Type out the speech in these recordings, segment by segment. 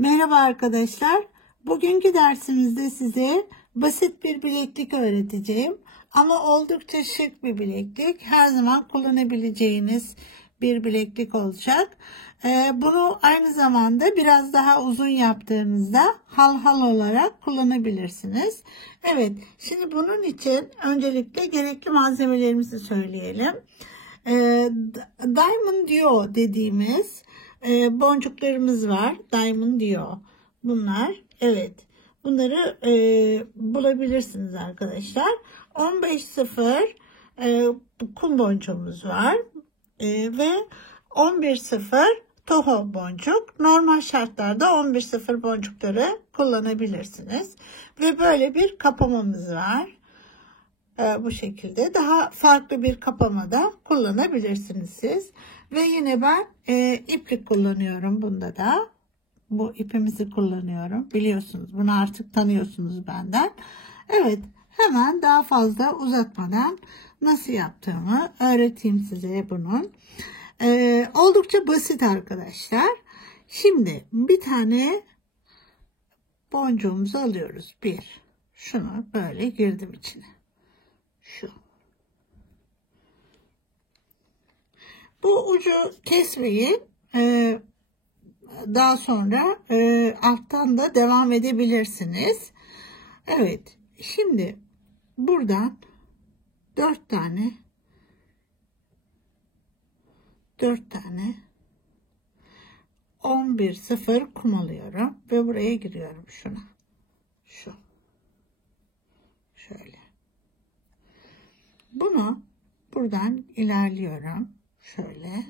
Merhaba arkadaşlar. Bugünkü dersimizde size basit bir bileklik öğreteceğim. Ama oldukça şık bir bileklik. Her zaman kullanabileceğiniz bir bileklik olacak. Bunu aynı zamanda biraz daha uzun yaptığınızda halhal olarak kullanabilirsiniz. Evet, şimdi bunun için öncelikle gerekli malzemelerimizi söyleyelim. Diamond Dio dediğimiz boncuklarımız var. Diamond Dio. Bunlar. Evet. Bunları bulabilirsiniz arkadaşlar. 15.0 kum boncuğumuz var. Ve 11.0 toho boncuk. Normal şartlarda 11.0 boncukları kullanabilirsiniz. Ve böyle bir kapamamız var. Bu şekilde daha farklı bir kapamada kullanabilirsiniz siz. Ve yine ben iplik kullanıyorum bunda da. Bu ipimizi kullanıyorum. Biliyorsunuz, bunu artık tanıyorsunuz benden. Evet, hemen daha fazla uzatmadan nasıl yaptığımı öğreteyim size bunun. Oldukça basit arkadaşlar. Şimdi bir tane boncuğumuzu alıyoruz. Şunu böyle girdim içine. Şu. Bu ucu kesmeyin. Daha sonra alttan da devam edebilirsiniz. Evet. Şimdi buradan 4 tane 11.0 kum alıyorum ve buraya giriyorum şuna. Şöyle. Bunu buradan ilerliyorum. Şöyle.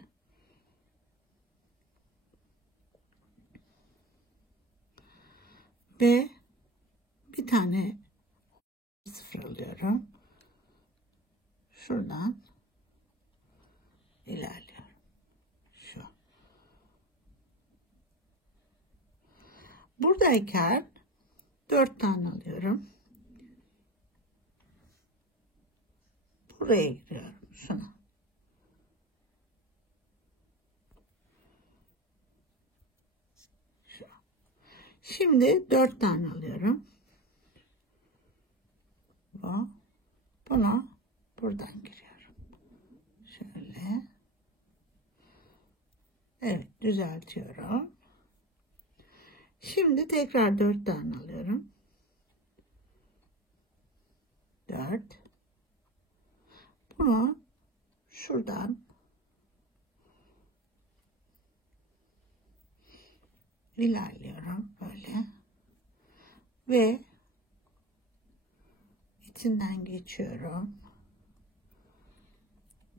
Ve bir tane 0 alıyorum. Şuradan ilerliyorum. Şu. Buradayken 4 tane alıyorum. Buraya giriyorum. Şuna. Şimdi 4 tane alıyorum. Buna buradan giriyorum. Şöyle. Evet, düzeltiyorum. Şimdi tekrar 4 tane alıyorum. 4. Bunu şuradan ilerliyorum böyle ve içinden geçiyorum.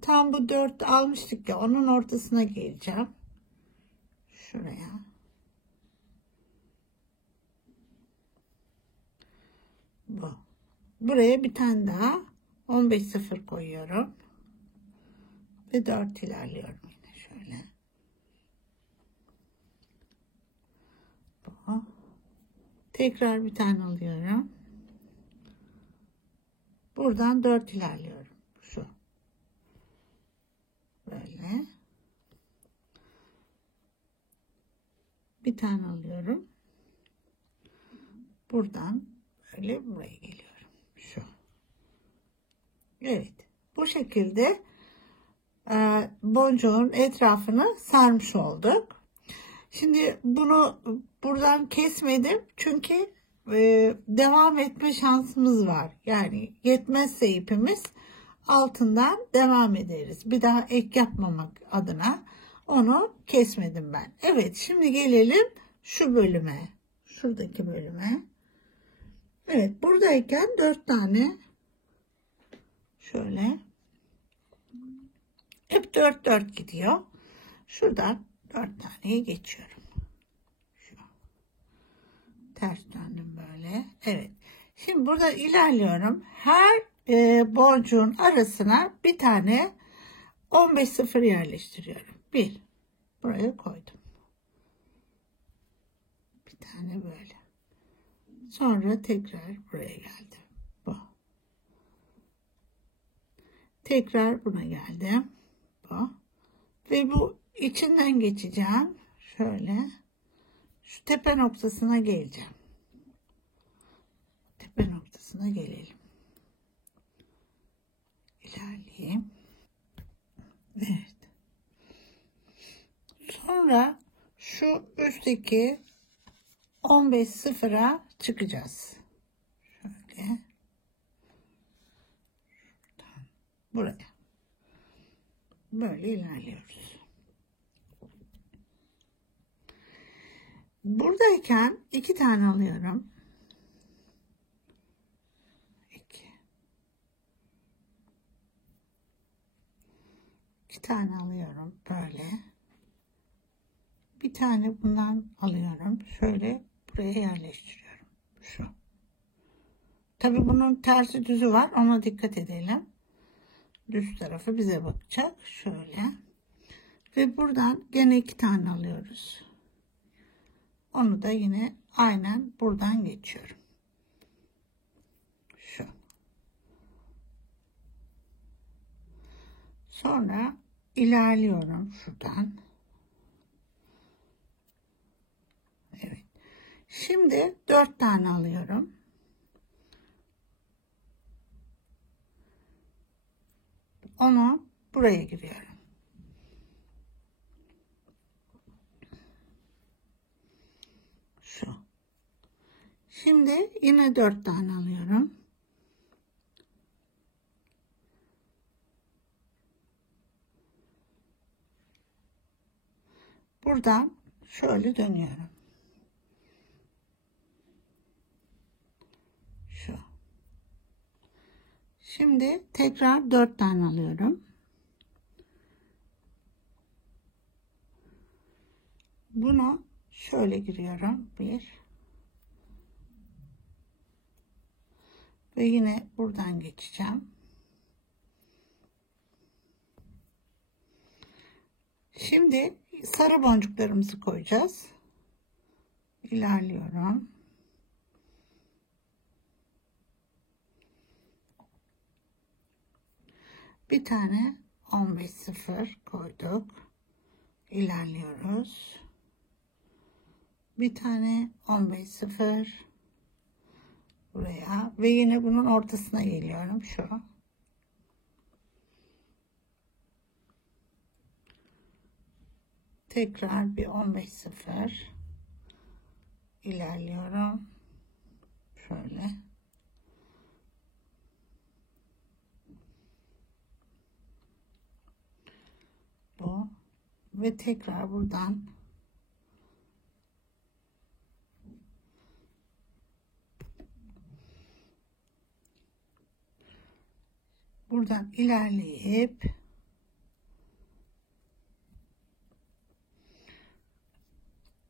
Tam bu 4 almıştık ya, onun ortasına geleceğim. Şuraya. Buraya bir tane daha 15.0 koyuyorum. Ve 4 ilerliyorum yine şöyle. Tekrar bir tane alıyorum. Buradan 4 ilerliyorum. Şu. Böyle. Bir tane alıyorum. Buradan böyle buraya geliyorum. Şu. Evet. Bu şekilde boncuğun etrafını sarmış olduk. Şimdi bunu buradan kesmedim. Çünkü devam etme şansımız var. Yani yetmezse ipimiz altından devam ederiz. Bir daha ek yapmamak adına onu kesmedim ben. Evet, şimdi gelelim şu bölüme. Şuradaki bölüme. Evet, buradayken 4 tane şöyle hep 4 gidiyor. Şuradan 4 taneye geçiyorum. Şu. Ters döndüm böyle. Evet. Şimdi burada ilerliyorum. Her boncuğun arasına bir tane 15.0 yerleştiriyorum. Buraya koydum. Bir tane böyle. Sonra tekrar buraya geldim. Bu. Tekrar buna geldim. Bu. Ve bu içinden geçeceğim. Şöyle. Şu tepe noktasına geleceğim. Tepe noktasına gelelim. İlerleyeyim. Evet. Sonra şu üstteki 15 sıfıra çıkacağız. Şöyle. Şuradan buraya. Böyle ilerliyoruz. Buradayken 2 tane alıyorum. 2 tane alıyorum böyle. Bir tane bundan alıyorum. Şöyle buraya yerleştiriyorum. Şu. Tabii bunun tersi düzü var. Ona dikkat edelim. Düz tarafı bize bakacak. Şöyle. Ve buradan gene 2 tane alıyoruz. Onu da yine aynen buradan geçiyorum. Şu. Sonra ilerliyorum şuradan. Evet. Şimdi 4 tane alıyorum. Onu buraya giriyorum. Şu. Şimdi yine 4 tane alıyorum. Buradan şöyle dönüyorum. Şu. Şimdi tekrar 4 tane alıyorum. Bunu şöyle giriyorum. 1 ve yine buradan geçeceğim. Şimdi sarı boncuklarımızı koyacağız. İlerliyorum. Bir tane 15 sıfır koyduk. İlerliyoruz. Bir tane 15 sıfır buraya ve yine bunun ortasına geliyorum. Şu. Tekrar bir 15 sıfır ilerliyorum. Şöyle. Bu ve tekrar buradan ilerleyip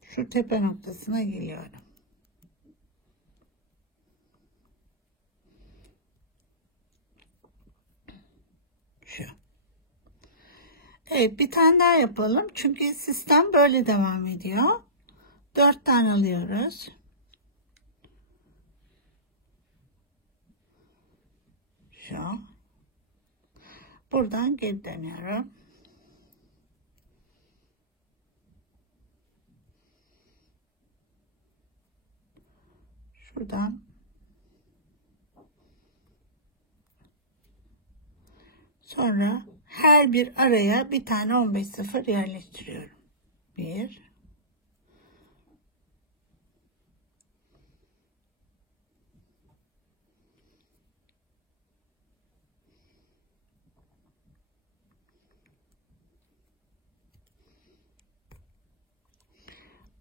şu tepe noktasına geliyorum. Şu. Evet, bir tane daha yapalım. Çünkü sistem böyle devam ediyor. 4 tane alıyoruz. Şu. Buradan geri dönüyorum. Şuradan sonra her bir araya bir tane 15 sıfır yerleştiriyorum. 1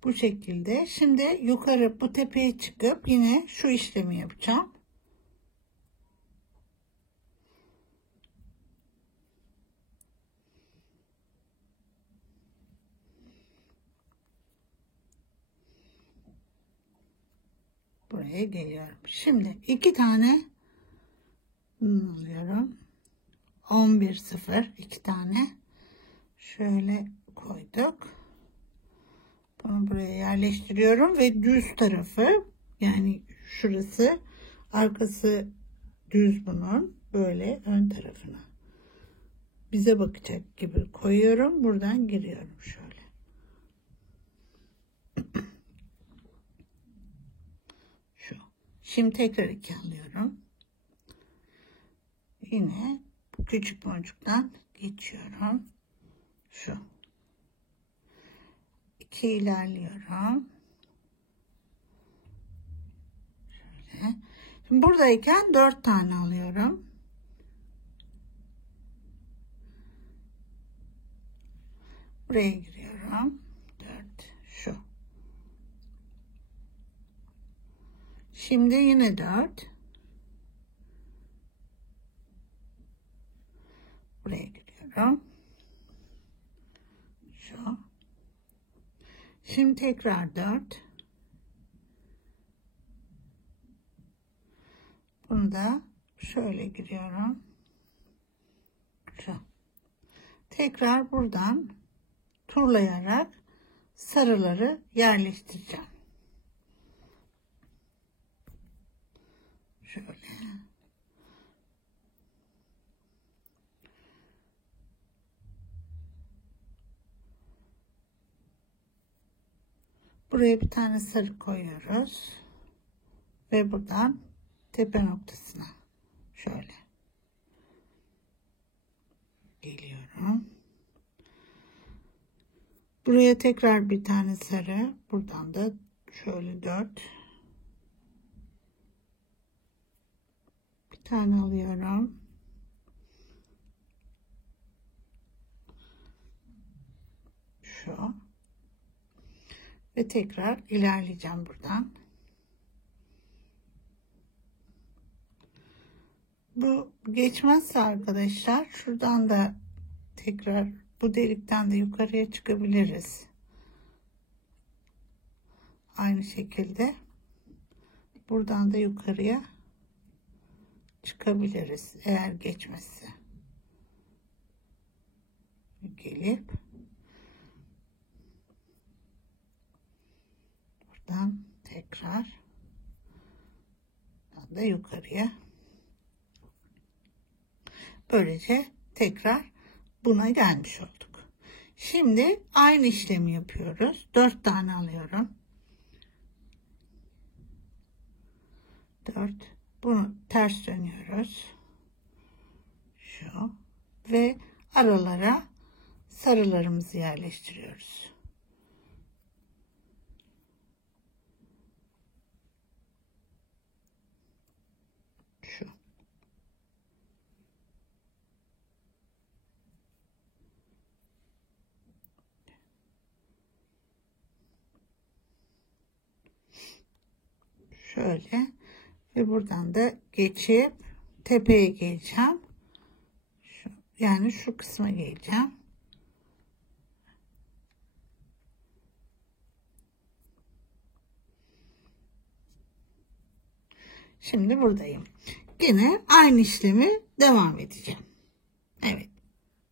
bu şekilde. Şimdi yukarı bu tepeye çıkıp yine şu işlemi yapacağım. Buraya geliyorum. Şimdi 2 tane alıyorum. 11 sıfır 2 tane şöyle koyduk. Bunu buraya yerleştiriyorum ve düz tarafı, yani şurası, arkası düz bunun, böyle ön tarafına bize bakacak gibi koyuyorum. Buradan giriyorum şöyle. Şimdi tekrar 2 alıyorum. Yine bu küçük boncuktan geçiyorum. Şu. 2 ilerliyorum. Şöyle. Şimdi buradayken 4 tane alıyorum. Buraya giriyorum. 4. Şu. Şimdi yine 4. Buraya giriyorum. Şu. Şimdi tekrar 4. Bunu da şöyle giriyorum. Şu. Tekrar buradan turlayarak sarıları yerleştireceğim. Şöyle. Buraya bir tane sarı koyuyoruz. Ve buradan tepe noktasına şöyle geliyorum. Buraya tekrar bir tane sarı. Buradan da şöyle 4. Bir tane alıyorum. Şu. Ve tekrar ilerleyeceğim buradan. Bu geçmezse arkadaşlar şuradan da tekrar bu delikten de yukarıya çıkabiliriz. Aynı şekilde buradan da yukarıya çıkabiliriz eğer geçmezse. Gelip buradan tekrar da yukarıya, böylece tekrar buna gelmiş olduk. Şimdi aynı işlemi yapıyoruz. 4 tane alıyorum. 4. Bunu ters dönüyoruz. Şu. Ve aralara sarılarımızı yerleştiriyoruz. Şu. Şöyle ve buradan da geçip tepeye geleceğim. Yani şu kısma geleceğim. Şimdi buradayım. Yine aynı işlemi devam edeceğim. Evet.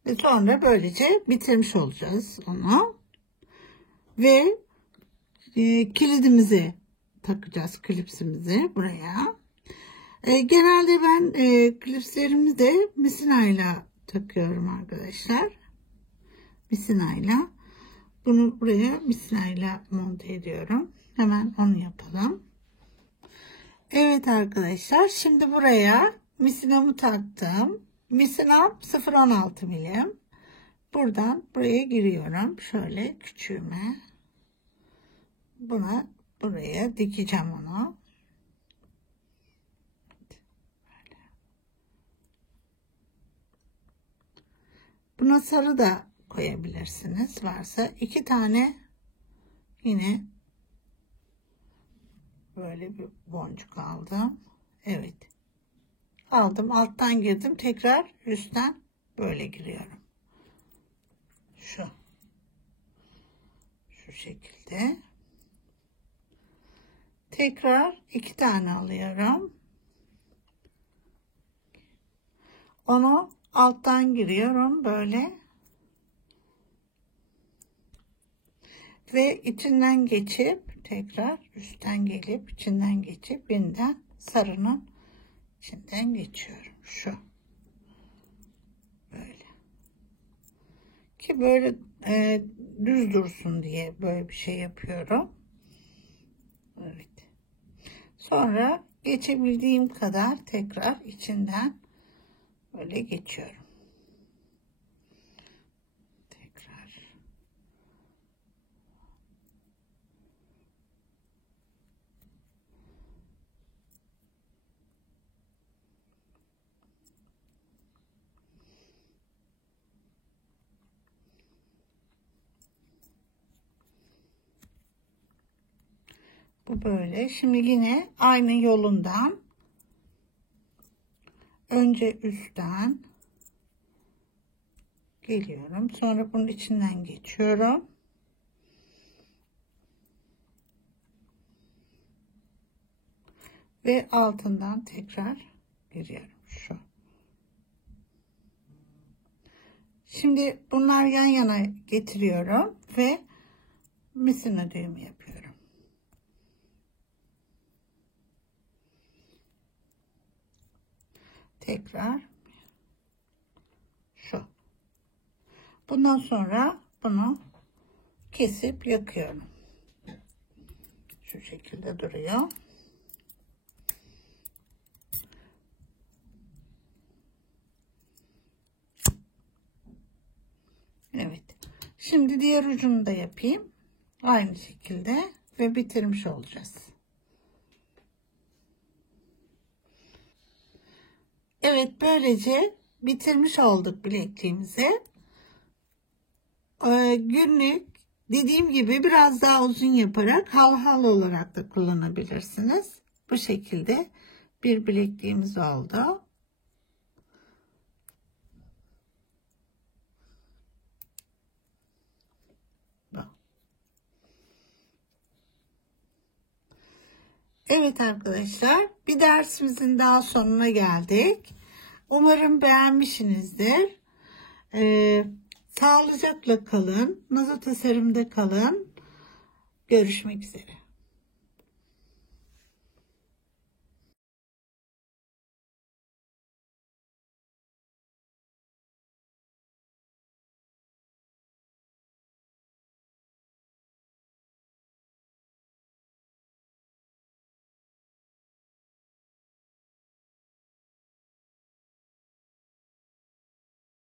Ve sonra böylece bitirmiş olacağız onu. Ve kilidimizi takacağız, klipsimizi buraya. Genelde ben klipslerimi de misinayla takıyorum arkadaşlar. Misinayla. Bunu buraya misinayla monte ediyorum. Hemen onu yapalım. Evet arkadaşlar, şimdi buraya misinamı taktım. Misinam 0,16 milim. Buradan buraya giriyorum. Şöyle küçüğüme. Buraya dikeceğim onu. Buna sarı da koyabilirsiniz. Varsa 2 tane yine böyle bir boncuk aldım. Evet. Aldım. Alttan girdim. Tekrar üstten böyle giriyorum. Şu şekilde. Tekrar 2 tane alıyorum. Onu alttan giriyorum böyle. Ve içinden geçip tekrar üstten gelip içinden geçip yeniden sarının içinden geçiyorum. Şu. Böyle. Ki böyle düz dursun diye böyle bir şey yapıyorum. Evet. Sonra geçebildiğim kadar tekrar içinden böyle geçiyorum. Tekrar. Bu böyle. Şimdi yine aynı yolundan önce üstten geliyorum. Sonra bunun içinden geçiyorum. Ve altından tekrar giriyorum. Şu. Şimdi bunlar yan yana getiriyorum ve misina düğümü yapıyorum. Tekrar şu. Bundan sonra bunu kesip yakıyorum. Şu şekilde duruyor. Evet. Şimdi diğer ucunu da yapayım. Aynı şekilde ve bitirmiş olacağız. Evet, böylece bitirmiş olduk bilekliğimizi. Günlük dediğim gibi biraz daha uzun yaparak hal olarak da kullanabilirsiniz. Bu şekilde bir bilekliğimiz oldu. Evet arkadaşlar, bir dersimizin daha sonuna geldik. Umarım beğenmişsinizdir. Sağlıcakla kalın, Nazo Tasarım'da kalın. Görüşmek üzere.